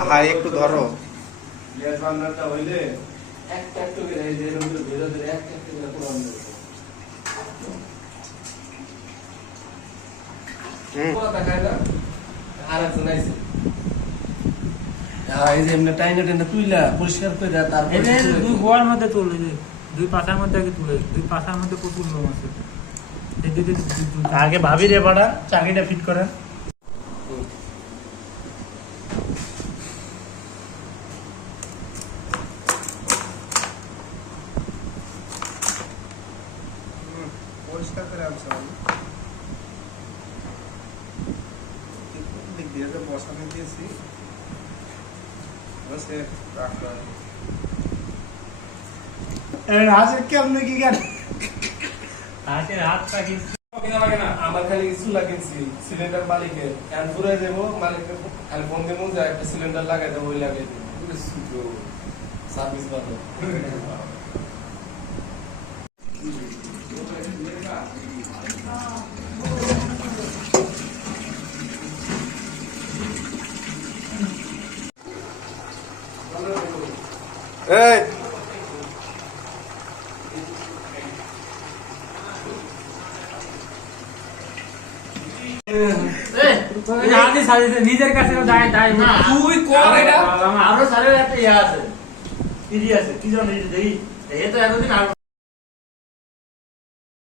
হ্যাঁ একটু ধরো হইলে একটা একটু করে করে। হ্যাঁ, পরিষ্কার করে দুই গোয়ার মধ্যে তুলে যে দুই পাশার মধ্যে আগে তুলে দুই পাশার মধ্যে প্রচুর লোক আছে আগে ভাবি রে বাড়া চাকরিটা ফিট করেন পরিষ্কার করে আনছো আমি দিক দিয়ে যে বসানো দিয়েছি বসে রাখা হাসে কেমনে কি গান হাসের হাত পাখি কিনা লাগে না? আমার খালি চুলা কিনছি সিলিন্ডার মালিকের এখন ফুরাই দেবো মালিককে খালি ফোন দেবো যে একটা সিলিন্ডার লাগাই দেবো ওই লাগাই দেবো সার্ভিস ভালো এই নিজের কাছে তুই কর এটা আরও সারের একটা ইয়ে আছে আছে কি জানো দেখি এ তো এতদিন আর